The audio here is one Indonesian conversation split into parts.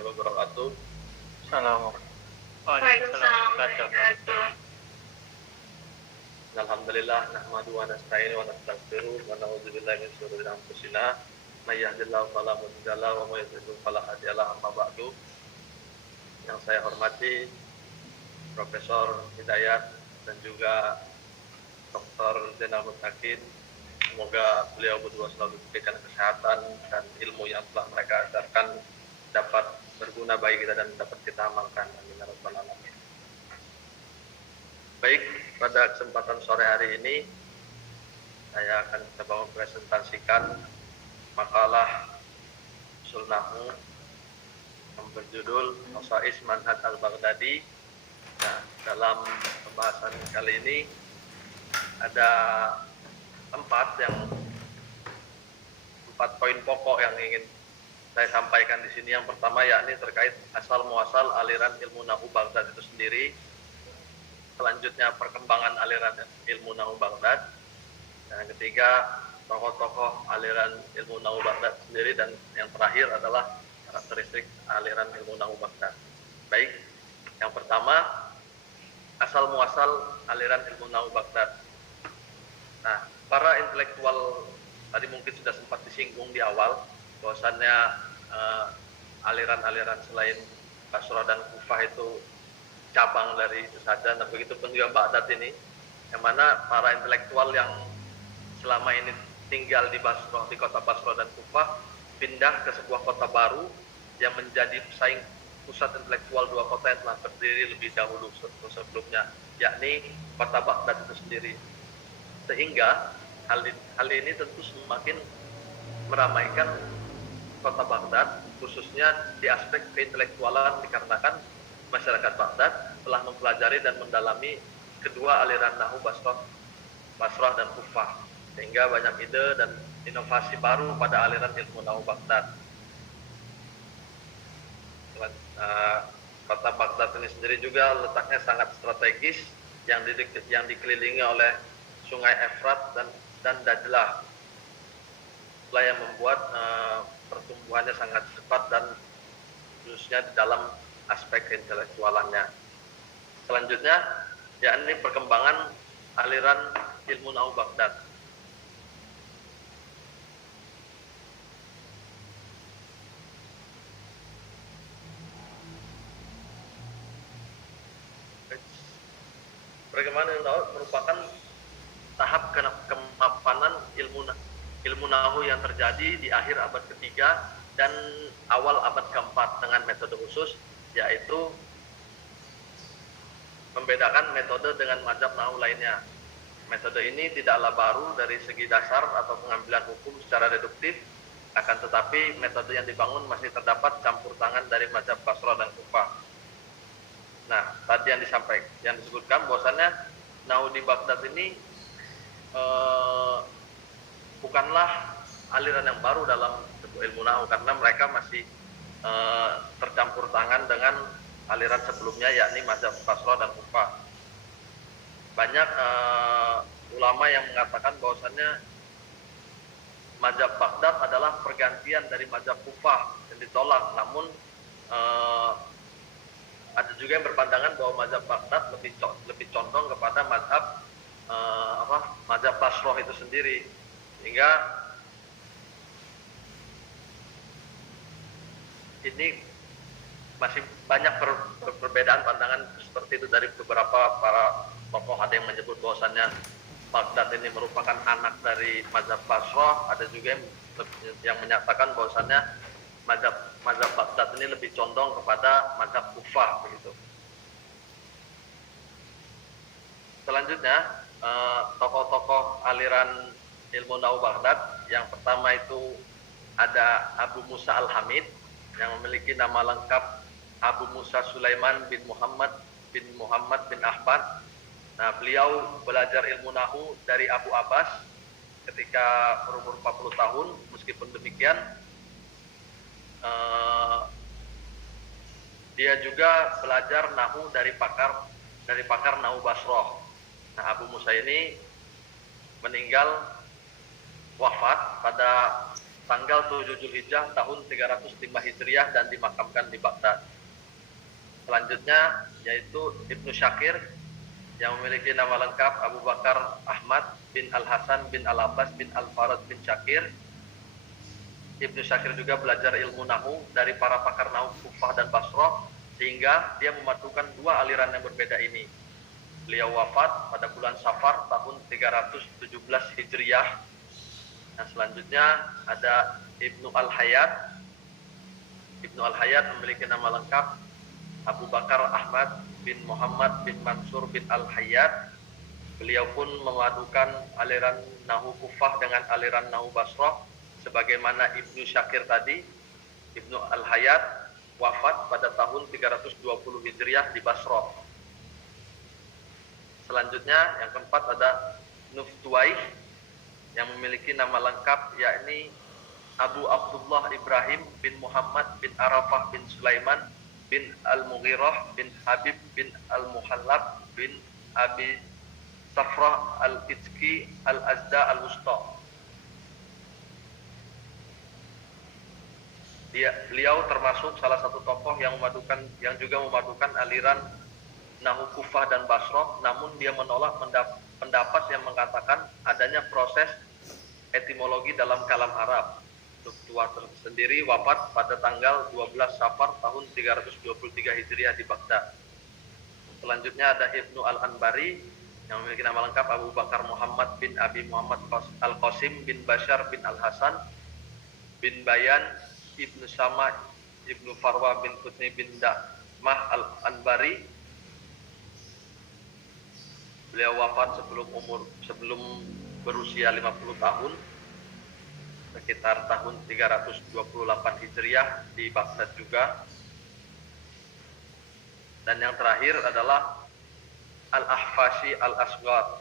warahmatullahi wabarakatuh. Assalamualaikum. Waalaikumsalam wabarakatuh. Alhamdulillah nahmadu wa nasta'inu wa nastaghfiruh wa na'udzu billahi min shururi anfusina may yahdihillahu fala mudilla lahu wa may yudlil fala hadiya lahu amma ba'du. Yang saya hormati Profesor Hidayat dan juga Dr. Zainal Mutakin, semoga beliau berdua selalu diberikan kesehatan dan ilmu yang telah mereka ajarkan dapat berguna bagi kita dan dapat kita amalkan. Amin ya rabbal alamin. Baik, pada kesempatan sore hari ini saya akan coba mempresentasikan makalah usul nahwu yang berjudul Khosais Manhaj Al-Baghdadi. Nah, dalam pembahasan kali ini ada empat poin pokok yang ingin saya sampaikan di sini. Yang pertama yakni terkait asal muasal aliran ilmu nahwu Baghdad itu sendiri. Selanjutnya perkembangan aliran ilmu nahwu Baghdad. Dan yang ketiga tokoh-tokoh aliran ilmu nahwu Baghdad sendiri, dan yang terakhir adalah karakteristik aliran ilmu nahwu Baghdad. Baik, yang pertama asal muasal aliran ilmu nahwu Baghdad. Nah, para intelektual tadi mungkin sudah sempat disinggung di awal bahwasannya aliran-aliran selain Basrah dan Kufah itu cabang dari itu saja. Nah, begitu pun juga Baghdad ini, yang mana para intelektual yang selama ini tinggal di Basrah, di kota Basrah dan Kufah, pindah ke sebuah kota baru yang menjadi pesaing pusat intelektual dua kota yang telah berdiri lebih dahulu sebelumnya, yakni kota Baghdad itu sendiri. Sehingga hal ini tentu semakin meramaikan kota Baghdad, khususnya di aspek keintelektualan, dikarenakan masyarakat Baghdad telah mempelajari dan mendalami kedua aliran nahwu Basrah dan Kufah, sehingga banyak ide dan inovasi baru pada aliran ilmu nahwu Baghdad. Kota Baghdad ini sendiri juga letaknya sangat strategis, yang dikelilingi oleh Sungai Efrat dan Dajlah, yang membuat pertumbuhannya sangat cepat dan khususnya di dalam aspek intelektualannya. Selanjutnya yakni perkembangan aliran ilmu nahwu Baghdad. Bagaimana merupakan tahap kemapanan ilmu nahwu yang terjadi di akhir abad ketiga dan awal abad keempat dengan metode khusus, yaitu membedakan metode dengan mazhab nahwu lainnya. Metode ini tidaklah baru dari segi dasar atau pengambilan hukum secara deduktif, akan tetapi metode yang dibangun masih terdapat campur tangan dari mazhab Basrah dan Kufah. Nah, tadi yang disebutkan bahwasannya nahwu di Baghdad ini bukanlah aliran yang baru dalam ilmu nahwu, karena mereka masih tercampur tangan dengan aliran sebelumnya, yakni mazhab Basrah dan Kufah. Banyak ulama yang mengatakan bahwasannya mazhab Baghdad adalah pergantian dari mazhab Kufah yang ditolak. Namun ada juga yang berpandangan bahwa mazhab Baghdad lebih condong kepada mazhab Basrah itu sendiri, sehingga ini masih banyak perbedaan pandangan seperti itu dari beberapa para tokoh. Ada yang menyebut bahwasannya Baghdad ini merupakan anak dari mazhab Basrah, ada juga yang menyatakan bahwasannya mazhab Baghdad ini lebih condong kepada mazhab Kufah begitu. Selanjutnya tokoh-tokoh aliran ilmu nahwu Baghdad. Yang pertama itu ada Abu Musa Al-Hamid, yang memiliki nama lengkap Abu Musa Sulaiman bin Muhammad bin Ahmad. Nah, beliau belajar ilmu nahwu dari Abu Abbas ketika berumur 40 tahun. Meskipun demikian, dia juga belajar nahwu dari pakar nahwu Basrah. Nah, Abu Musa ini meninggal wafat pada tanggal 7 Zulhijjah tahun 305 Hijriah dan dimakamkan di Baghdad. Selanjutnya yaitu Ibnu Syakir yang memiliki nama lengkap Abu Bakar Ahmad bin Al-Hasan bin Al-Abbas bin Al-Farad bin Syakir. Ibnu Syakir juga belajar ilmu nahu dari para pakar nahu Kufah dan Basrah, sehingga dia memadukan dua aliran yang berbeda ini. Beliau wafat pada bulan Safar tahun 317 Hijriah. Nah, selanjutnya ada Ibnu Al-Hayat. Ibnu Al-Hayat memiliki nama lengkap Abu Bakar Ahmad bin Muhammad bin Mansur bin Al-Hayat. Beliau pun memadukan aliran nahu Kufah dengan aliran nahu Basrah, sebagaimana Ibnu Syakir tadi. Ibnu Al-Hayat wafat pada tahun 320 Hijriah di Basrah. Selanjutnya yang keempat ada Nuftuwaih yang memiliki nama lengkap yakni Abu Abdullah Ibrahim bin Muhammad bin Arafah bin Sulaiman bin Al-Mughirah bin Habib bin Al-Muhallab bin Abi Safrah Al-Itki Al-Azda Al-Wusta. Beliau termasuk salah satu tokoh yang juga memadukan aliran nahu Kufah dan Basrah, namun dia menolak pendapat yang mengatakan adanya proses etimologi dalam kalam Arab. Tua sendiri wafat pada tanggal 12 Safar tahun 323 Hijriah di Baghdad. Selanjutnya ada Ibnu Al-Anbari yang memiliki nama lengkap Abu Bakar Muhammad bin Abi Muhammad Al-Qasim bin Bashar bin Al-Hasan bin Bayan Ibnu Sama Ibnu Farwa bin Qutni bin Da'mah Al-Anbari. Beliau wafat sebelum berusia 50 tahun, sekitar tahun 328 Hijriah di Baghdad juga. Dan yang terakhir adalah Al-Ahfashi Al-Asghar.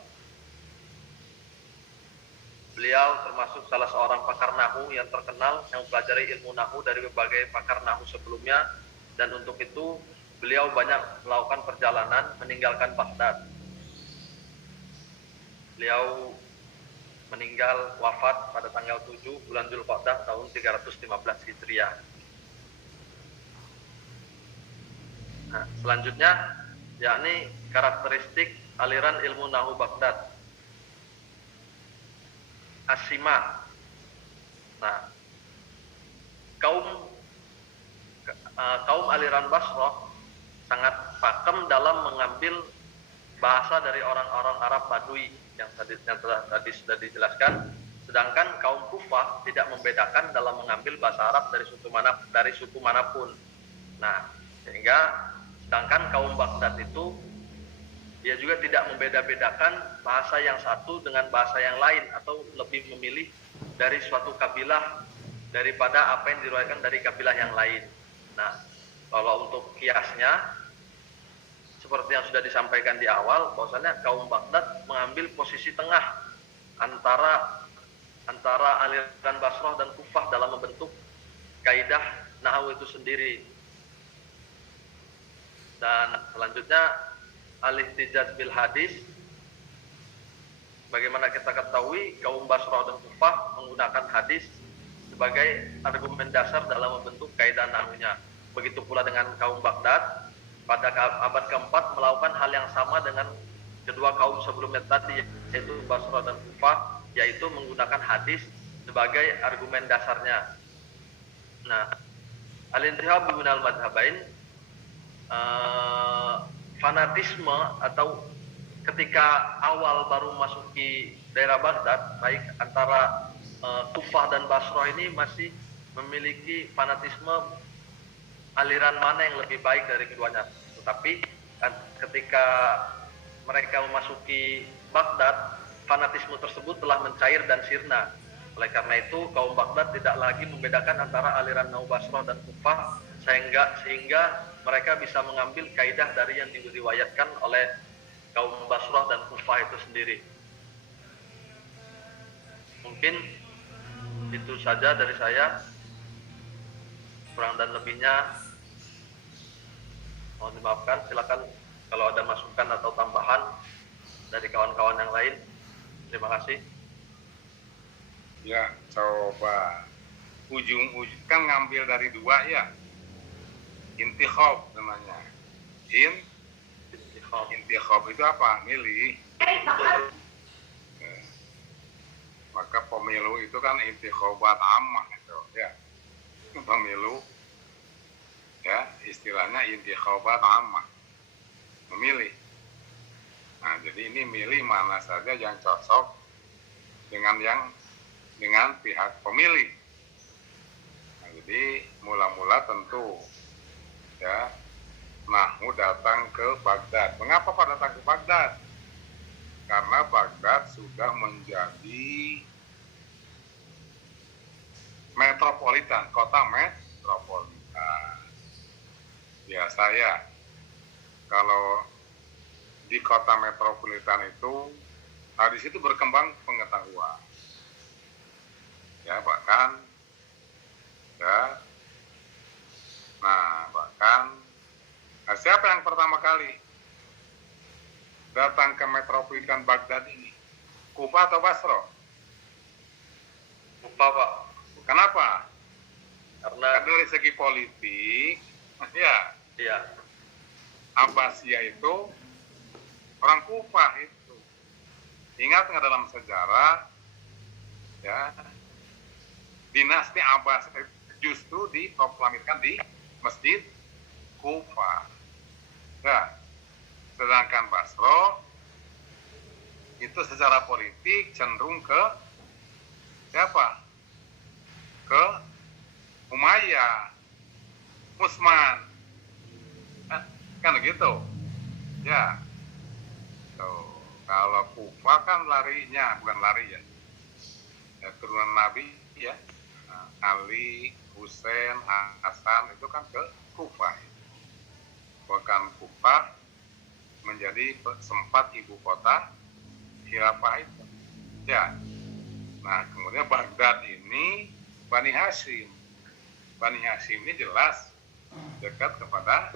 Beliau termasuk salah seorang pakar nahu yang terkenal yang mempelajari ilmu nahu dari berbagai pakar nahu sebelumnya, dan untuk itu beliau banyak melakukan perjalanan meninggalkan Baghdad. Beliau meninggal wafat pada tanggal 7 bulan Dzulqa'dah tahun 315 Hijriah. Nah, selanjutnya yakni karakteristik aliran ilmu nahu Baghdad. Asima. Nah, kaum aliran Basrah sangat pakem dalam mengambil bahasa dari orang-orang Arab Badui yang tadi sudah dijelaskan, sedangkan kaum Kufah tidak membedakan dalam mengambil bahasa Arab dari suku manapun. Nah, sehingga sedangkan kaum Baghdad itu dia juga tidak membeda-bedakan bahasa yang satu dengan bahasa yang lain, atau lebih memilih dari suatu kabilah daripada apa yang diriwayatkan dari kabilah yang lain. Nah, kalau untuk kiasnya seperti yang sudah disampaikan di awal, bahwasanya kaum Baghdad mengambil posisi tengah antara aliran Basrah dan Kufah dalam membentuk kaidah nahwu itu sendiri. Dan selanjutnya al-ihtijaj bil hadis. Bagaimana kita ketahui, kaum Basrah dan Kufah menggunakan hadis sebagai argumen dasar dalam membentuk kaidah nahwunya. Begitu pula dengan kaum Baghdad pada abad keempat melakukan hal yang sama dengan kedua kaum sebelumnya tadi, yaitu Basrah dan Kufah, yaitu menggunakan hadis sebagai argumen dasarnya. Nah, al-intihab binal madhabain, fanatisme atau ketika awal baru masuki daerah Baghdad, baik antara Kufah dan Basrah ini masih memiliki fanatisme aliran mana yang lebih baik dari keduanya. Tetapi ketika mereka memasuki Baghdad, fanatisme tersebut telah mencair dan sirna. Oleh karena itu, kaum Baghdad tidak lagi membedakan antara aliran nahu Basrah dan Kufah, sehingga mereka bisa mengambil kaidah dari yang diriwayatkan oleh kaum Basrah dan Kufah itu sendiri. Mungkin itu saja dari saya. Kurang dan lebihnya mohon dimaafkan. Silakan kalau ada masukan atau tambahan dari kawan-kawan yang lain. Terima kasih. Ya, coba ujung-ujung kan ngambil dari dua ya, intikhob namanya. Intikhob itu apa? Milih. Maka pemilu itu kan intikhobat ammah itu ya, pemilu ya, istilahnya intikhobat ammah, memilih. Nah, jadi ini milih mana saja yang cocok dengan pihak pemilih. Nah, jadi mula-mula tentu ya, Mahmud datang ke Baghdad. Mengapa Pak datang ke Baghdad? Karena Baghdad sudah menjadi metropolitan, kota metropolitan. Biasa ya, kalau di kota metropolitan itu, nah di situ berkembang pengetahuan. Ya, bahkan siapa yang pertama kali datang ke metropolitan Baghdad ini? Kufah atau Basra? Kufah, Pak. Kenapa? Karena dari segi politik, ya, iya, Abbasiyah itu orang Kufah itu. Ingat nggak dalam sejarah, ya, dinasti Abbas justru diproklamirkan di Masjid Kufah. Ya, sedangkan Basra itu secara politik cenderung ke siapa? Ke Umayyah, Utsman, kan begitu, ya. Tuh, kalau Kufah kan bukan lari ya, turunan Nabi ya, Ali, Husain, Hasan itu kan ke Kufah. Bahkan Kufah menjadi sempat ibu kota khilafah itu, ya. Nah, kemudian Baghdad ini Bani Hashim. Bani Hashim ini jelas dekat kepada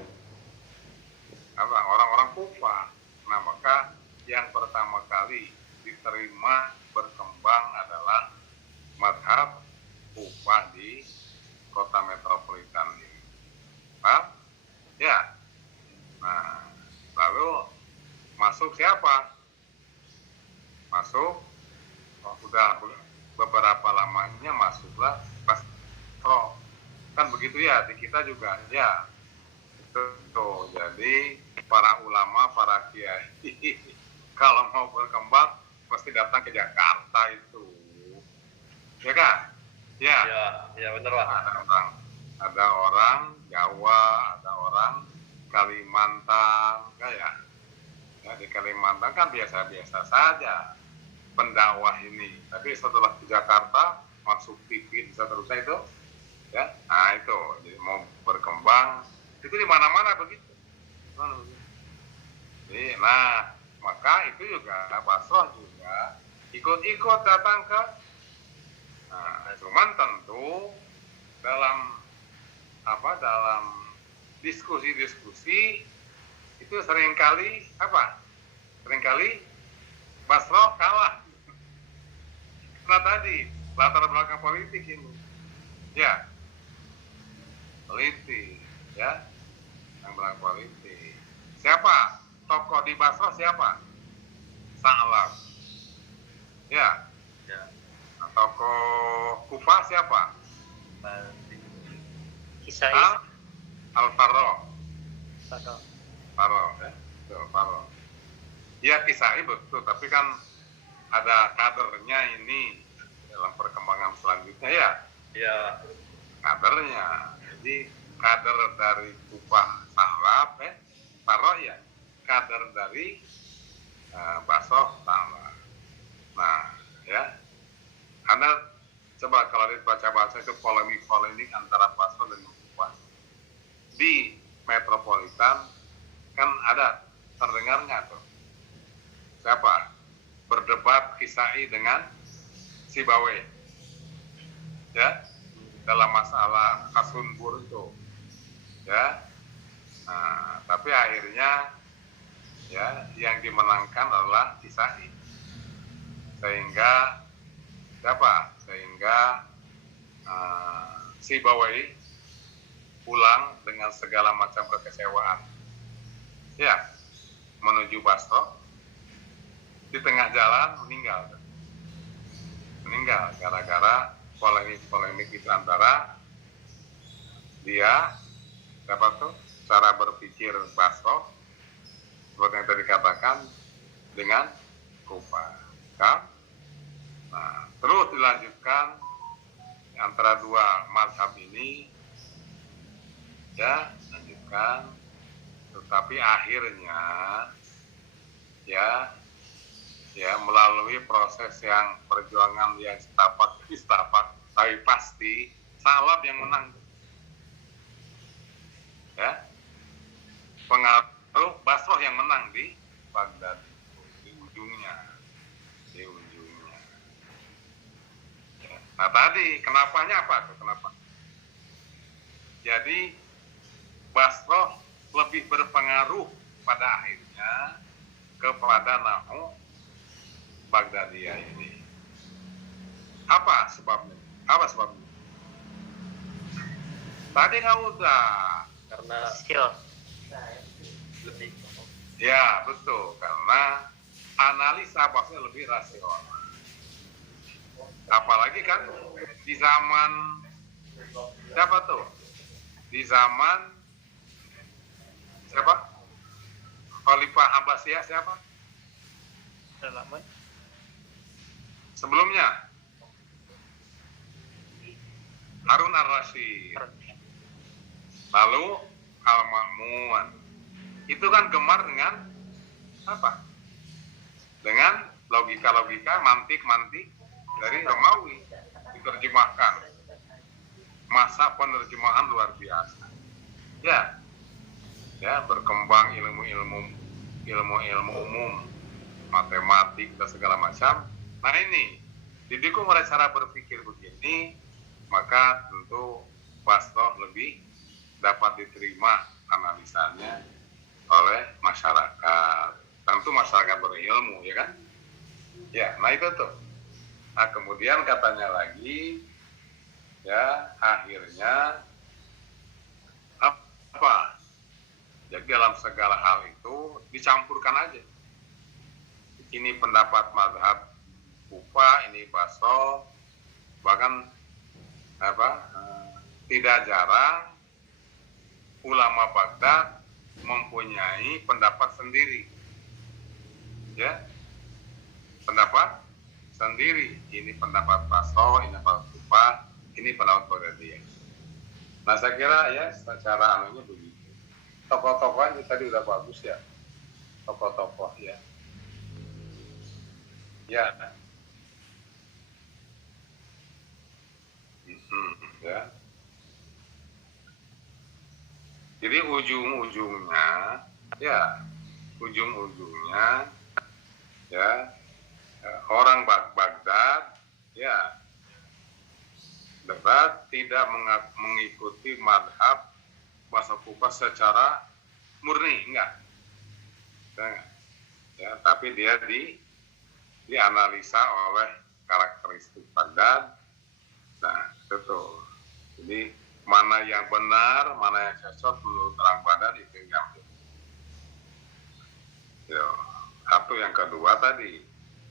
orang-orang Kufah. Nah, maka yang pertama kali diterima berkembang adalah madhab Kufah di kota metropolitan ini. Paham? Ya. Nah, lalu masuk siapa? Masuk, udah beberapa lamanya masuklah Basra. Kan begitu ya, di kita juga ya. Tuh, jadi para ulama, para kiai kalau mau berkembang pasti datang ke Jakarta itu. Ya kan? Ya. Ya benar, Pak. Ada orang Jawa, ada orang Kalimantan, kayak. Ya, di Kalimantan kan biasa-biasa saja pendakwah ini. Tapi setelah ke Jakarta masuk TV seterusnya itu, ya. Nah itu, jadi mau berkembang itu di mana-mana begitu. Jadi, nah maka itu juga Basrah juga ikut-ikut datang ke. Nah, cuman tentu dalam diskusi-diskusi itu seringkali Basrah kalah. Nah tadi latar belakang politik ini, ya, politik, ya, yang belakang politik. Siapa tokoh di Basrah? Siapa? Sa'lab, ya. Tokoh Kufah siapa? Kisah Al-Farra. Farra. Ya. Farra. Ya, Kisai betul, tapi kan ada kadernya ini dalam perkembangan selanjutnya ya. Iya. Kadernya. Jadi kader dari Kufah Sa'lab, Farra ya. Kader dari Basrah Sa'lab. Nah, ya. Anda coba kalau dibaca-baca itu polemik antara Basrah dan Kufah. Di metropolitan kan ada terdengarnya tuh. Siapa? Berdebat Kisai dengan Sibawe. Ya. Dalam masalah Kasunbur itu. Ya. Nah, tapi akhirnya ya yang dimenangkan adalah Kisai. Sehingga si Bawai pulang dengan segala macam kekecewaan. Ya, menuju Basro. Di tengah jalan meninggal gara-gara polemik itu antara dia cara berpikir Basro seperti yang tadi katakan dengan Kufah kan. Nah, terus dilanjutkan antara dua mazhab ini ya, lanjutkan, tetapi akhirnya ya melalui proses yang perjuangan yang setapak tapi pasti salaf yang menang ya, pengaruh Basroh yang menang di Baghdad di ujungnya ya. Nah tadi kenapanya apa tuh, kenapa jadi Basroh lebih berpengaruh pada akhirnya kepada Nahu Baghdadiyah ini. Apa sebabnya? Tadi nggak udah. Karena lebih. Ya betul, karena analisa Basroh lebih rasional. Apalagi kan di zaman siapa tuh? Di zaman siapa? Khalifah Abbasiyah siapa? Sebelumnya Harun ar-Rasyid. Lalu Al-Ma'mun. Itu kan gemar dengan apa? Dengan logika-logika, mantik-mantik dari Romawi diterjemahkan. Masa penerjemahan luar biasa. Ya, berkembang ilmu-ilmu umum, matematik dan segala macam. Nah ini didukung oleh cara berpikir begini, maka tentu Basroh lebih dapat diterima analisanya oleh masyarakat. Tentu masyarakat berilmu, ya kan? Ya, nah itu tuh. Nah kemudian katanya lagi, ya akhirnya apa? Jadi dalam segala hal itu dicampurkan aja. Ini pendapat mazhab Kufah, ini Basroh, bahkan tidak jarang ulama Baghdad mempunyai pendapat sendiri, ya, pendapat sendiri. Ini pendapat Basroh, ini pendapat Kufah, ini pendapat Baghdadiyah. Nah saya kira ya secara anunya begitu. Tokoh-tokohnya tadi udah bagus ya, tokoh-tokoh ya. Ya. Ya. Jadi ujung-ujungnya ya orang Baghdad ya debat tidak mengikuti madhab Basroh Kufah secara murni, enggak. Ya, tapi dia dianalisa oleh karakteristik Baghdad. Nah, betul. Jadi mana yang benar, mana yang cocok menurut orang Baghdad itu yang satu. Yang kedua tadi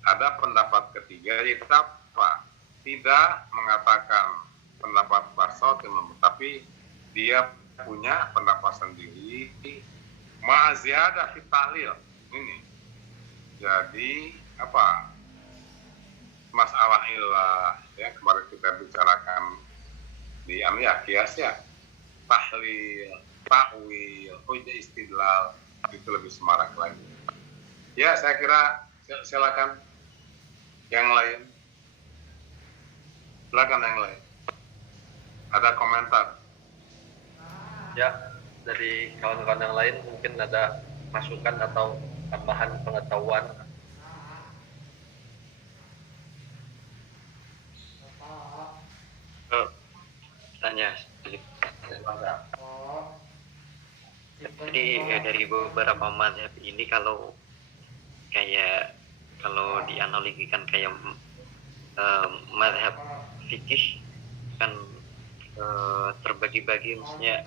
ada pendapat ketiga, yaitu apa? Tidak mengatakan pendapat Basroh, tapi dia punya pendapat sendiri, ma'ziyadah fi tahlil ini. Jadi apa? Masalah ilah ya, kemarin kita bicarakan di kias ya, tahlil, ta'wil, hujjah istidlal, itu lebih semarak lagi. Ya saya kira silakan yang lain. Silakan yang lain. Ada komentar? Ya, dari kawan-kawan yang lain mungkin ada masukan atau tambahan pengetahuan. Tanya jadi dari beberapa mazhab ini kalau dianalogikan kayak mazhab fikih kan terbagi-bagi, maksudnya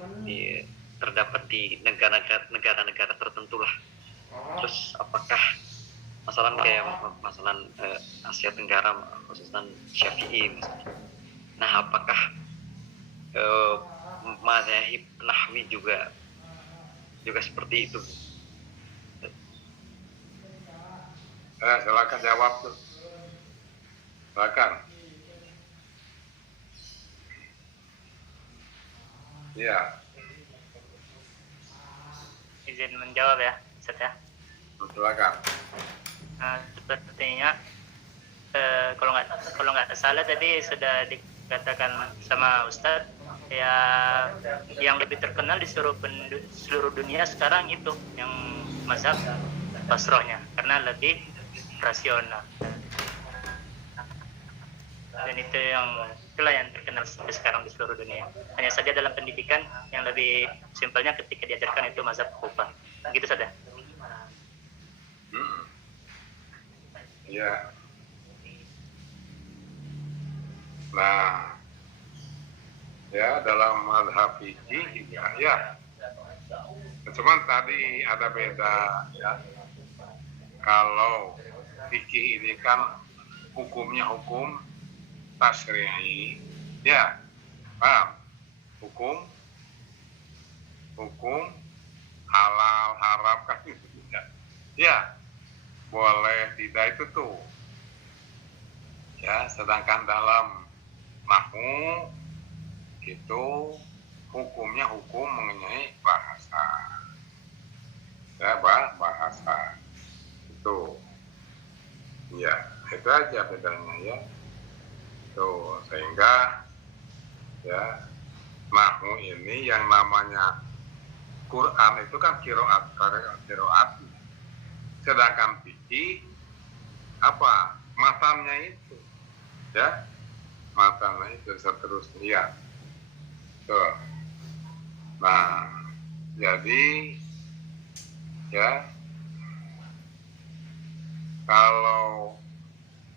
terdapat di negara-negara tertentu lah. Terus apakah masalah kayak masalah Asia Tenggara khususnya Syafi'i misalnya. Nah, apakah mazhab Nahwi juga seperti itu? Silakan jawab tuh. Silakan. Iya. Izin menjawab ya, Ustaz ya. Silakan. Nah, sepertinya kalau nggak salah tadi sudah dikatakan sama Ustadz ya, yang lebih terkenal di seluruh dunia sekarang itu yang mazhab Basrohnya karena lebih rasional, dan itulah yang terkenal sampai sekarang di seluruh dunia. Hanya saja dalam pendidikan yang lebih simpelnya ketika diajarkan itu mazhab Kufah, gitu saja. Ya. Nah, ya dalam mazhab fikih juga ya. Cuman tadi ada beda ya. Kalau fikih ini kan hukumnya hukum tasyri'i, ya, paham? Hukum halal haram kan itu juga. Ya, boleh tidak itu tuh. Ya, sedangkan dalam nahwu itu hukumnya hukum mengenai bahasa. Ya, bahasa. Itu. Ya, itu aja bedanya ya. Tuh, sehingga ya nahwu ini yang namanya Quran itu kan qiraat. Sedangkan fikih apa? Matannya itu. Ya. Matannya itu seterusnya. Ya. Tuh. Nah, jadi ya kalau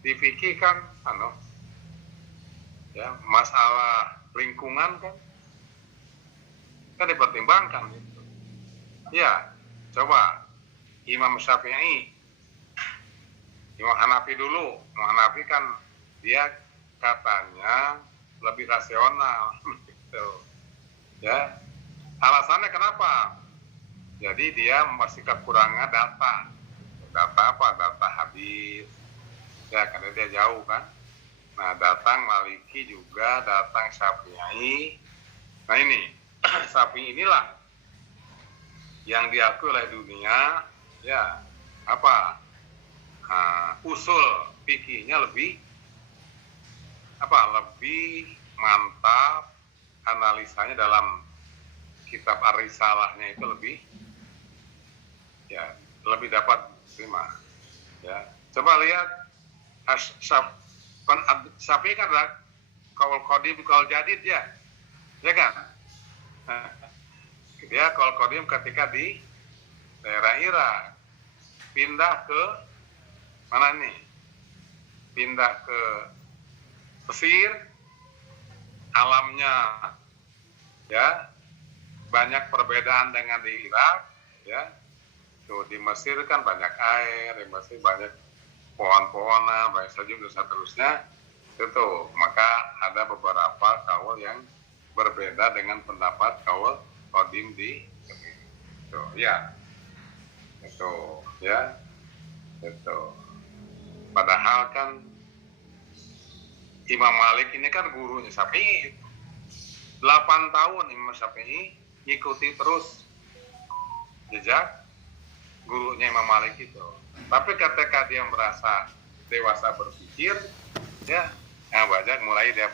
di fikih kan ya masalah lingkungan kan dipertimbangkan itu. Ya, coba Imam Syafi'i, Imam Hanafi dulu. Imam Hanafi kan dia katanya lebih rasional gitu. Ya. Alasannya kenapa? Jadi dia masih kekurangan data. Data apa? Data hadis. Ya, karena dia jauh kan. Nah, datang Maliki juga, datang Syafi'i. Nah ini, Syafi'i inilah yang diakui oleh dunia, ya, apa? Usul fikihnya lebih mantap, analisanya dalam kitab Ar-Risalahnya itu lebih dapat terima. Ya, coba lihat Syafi'i kan adalah kaul qadim kaul jadid ya kan? Dia kaul qadim ketika di daerah Irak, pindah ke mana nih? Pindah ke Mesir, alamnya ya banyak perbedaan dengan di Irak ya. Tuh di Mesir kan banyak air, di Mesir banyak pohon-pohonan, banyak sejuk dan seterusnya. Itu maka ada beberapa kaul yang berbeda dengan pendapat kaul qadim di itu ya. Itu ya. Itu. Padahal kan Imam Malik ini kan gurunya Syafi'i. 8 tahun Imam Syafi'i ngikuti terus jejak gurunya Imam Malik itu. Tapi ketika dia merasa dewasa berpikir, ya, banyak mulai dia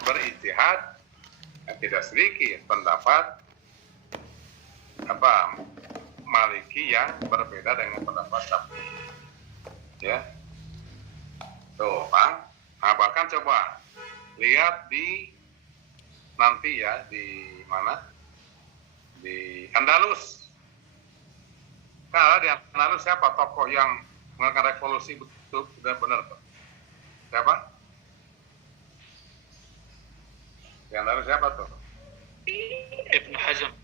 berijtihad, tidak sedikit pendapat Maliki yang berbeda dengan pendapat Syafi'i. Ya, tuh Pak. Nah, bahkan coba lihat nanti ya di mana? Di Andalus. Kalau di Andalus siapa tokoh yang melakukan revolusi betul benar-benar? Siapa? Yang lalu siapa tuh? Ibnu Hazm.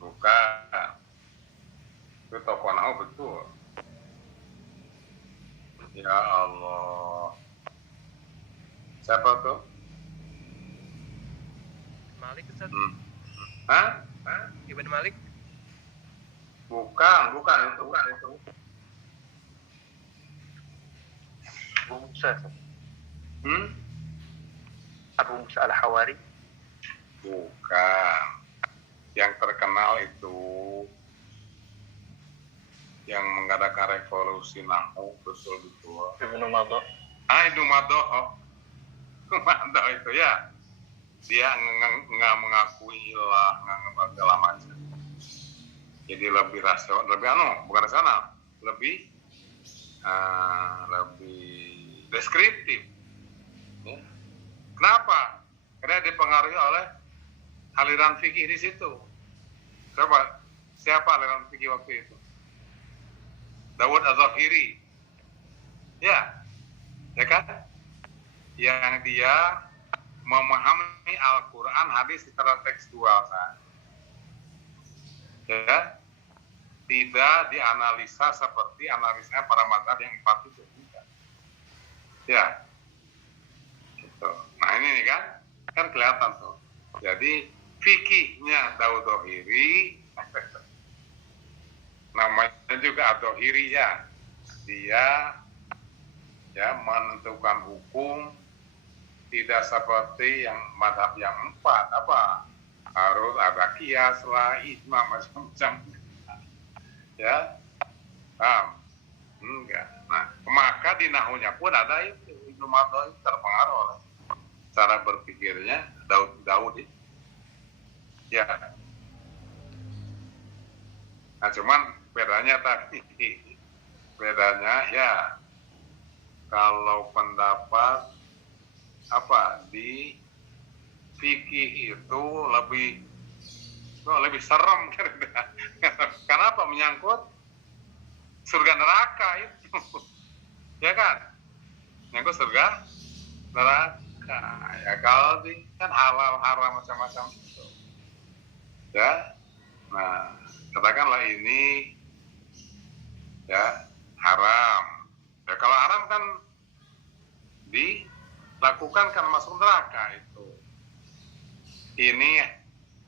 Bukan. Itu tokoh nahu betul. Ya Allah. Siapa tuh? Malik Ustaz. Hah? Ibn Malik. Bukan itu. Abu Musa. Abu Musa Al-Hawari. Bukan. Yang terkenal itu yang mengadakan revolusi nahu betul-betul. Ibnu Madoh. Ibnu Madoh. Madoh itu ya. Dia nggak mengakui ilah, nggak segala macam. Jadi lebih rasional, bukan rasional, lebih deskriptif. Ya. Kenapa? Karena dipengaruhi oleh aliran fikih di situ. Coba, siapa aliran fikih waktu itu? Dawud Az-Zahiri. Ya kan? Yang dia memahami Al-Quran hadis secara tekstual, ya, tidak dianalisa seperti analisanya para mazhab yang 4 itu, ya, gitu. Nah ini nih kan kelihatan tuh. Jadi fikihnya Dawud Az-Zahiri, namanya juga Az-Zahiri ya, dia ya menentukan hukum tidak seperti yang madhab yang 4, harus ada kias lah, ijma, macam-macam, ya, paham? Enggak. Nah, maka di nahunya pun ada itu, Ibnu Madoh itu terpengaruh oleh cara berpikirnya Daud itu, ya. Nah, cuman bedanya ya, kalau pendapat di fikih itu lebih serem. Kenapa? Menyangkut surga neraka itu, ya kan? Menyangkut surga neraka. Ya kalau kan halal haram macam-macam itu, ya. Nah, katakanlah ini ya haram. Ya kalau haram kan dilakukan kan masuk neraka itu. Ini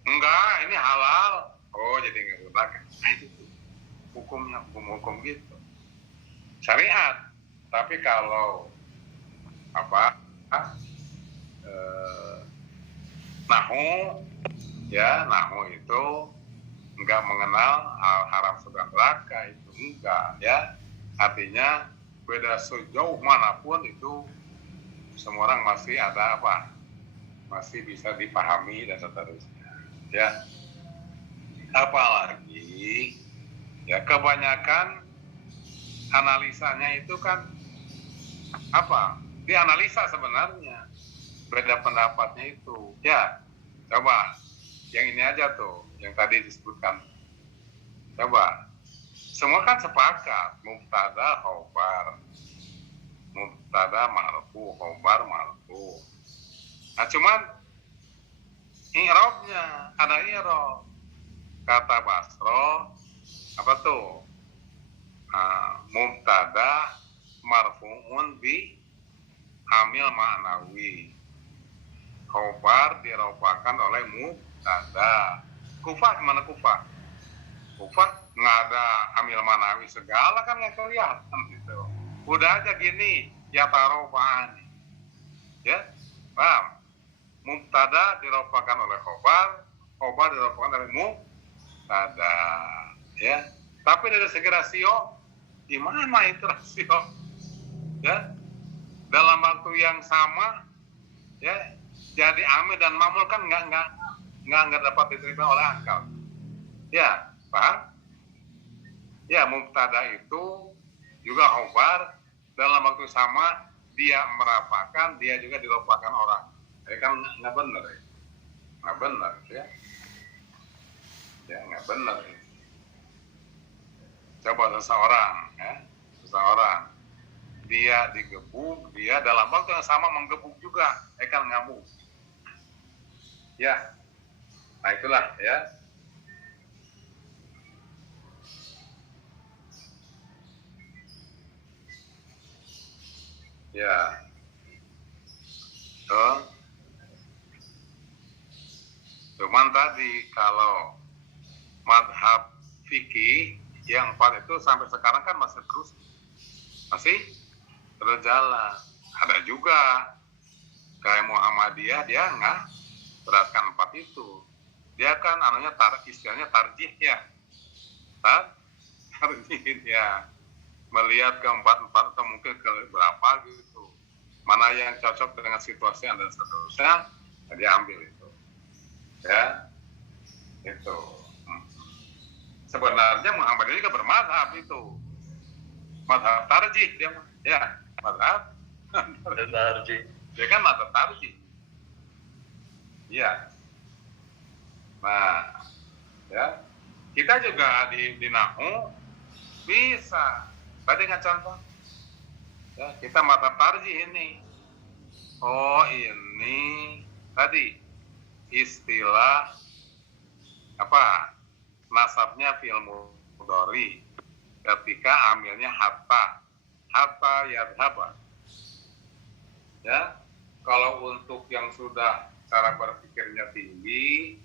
enggak, ini halal. Oh, jadi enggak neraka. Nah, itu hukumnya, hukum gitu. Syariat. Tapi kalau nahu itu enggak mengenal hal haram surga neraka itu, enggak, ya. Artinya beda sejauh manapun itu semua orang masih ada masih bisa dipahami dan seterusnya, ya. Apalagi ya kebanyakan analisanya itu kan dianalisa sebenarnya beda pendapatnya itu, ya. Coba yang ini aja tuh yang tadi disebutkan, coba semua kan sepakat mubtada khobar, mubtada marfu, khobar marfu. Nah cuman i'rabnya ada i'rab. Kata Basro apa tuh? Mubtada marfu'un bi amil ma'nawi. Khobar diropakan oleh mubtada. Kufah gimana Kufah? Kufah nggak ada amil ma'nawi segala kan nggak kelihatan gitu. Udah aja gini, ya tarofaan, ya, paham? Mubtada diropakan oleh khobar diropakan oleh mubtada, ya. Tapi dari segi rasio, gimana itu rasio? Ya, dalam waktu yang sama, ya, jadi amil dan mamul kan nggak dapat diterima oleh akal, ya, paham? Ya, mubtada itu juga khobar dalam waktu sama dia merapakan, dia juga diropakan orang. Kan nggak benar, ya. Nggak benar, ya. Ya nggak benar. Ya. Coba seseorang dia digebuk, dia dalam waktu yang sama menggebuk juga, kan ngamuk. Ya, nah itulah ya. Ya, tuh. Cuman tadi kalau madhab fikih yang 4 itu sampai sekarang kan masih berjalan. Ada juga kayak Muhammadiyah, dia nggak beratkan 4 itu. Dia kan istilahnya tarjih ya. Tarjih ya. Melihat ke 4 atau mungkin ke berapa gitu. Mana yang cocok dengan situasi dan seterusnya, dia ambil itu. Ya. Itu. Sebenarnya Muhammadiyah juga bermadhab itu. Madhab tarjih dia. Ya, madhab Tarjih. dia kan madhab tarjih. Iya. Nah, ya. Kita juga di Nahu bisa. Tadi dengan contoh. Ya, kita madhab tarjih ini. Oh, ini tadi istilah apa? Nasabnya fi'il mudhari ketika amilnya hatta yadhaba. Ya, kalau untuk yang sudah cara berpikirnya tinggi,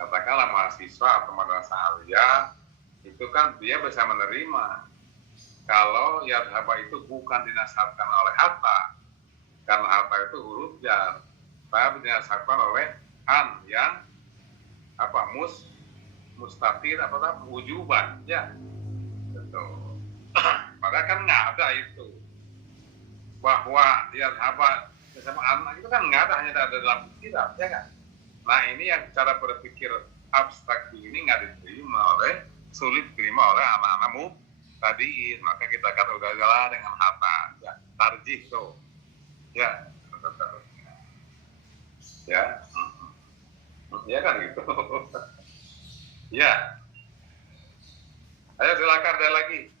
katakanlah mahasiswa atau madrasah aliyah, itu kan dia bisa menerima kalau yadhaba itu bukan dinasabkan oleh hatta, karena hatta itu huruf jar, tapi dinasabkan oleh an yang apa mustafir apa wujuban ya. Betul. Maka kan nggak ada itu bahwa yadhaba sama anak itu kan nggak ada, hanya ada dalam kitab ya kan. Nah ini yang cara berpikir abstrak ini nggak sulit diterima oleh anak-anakmu tadi. Maka kita kata udah jalan dengan hatta ya, tarjih tuh ya ya ya kan gitu. Ya, ayo silakan ada lagi.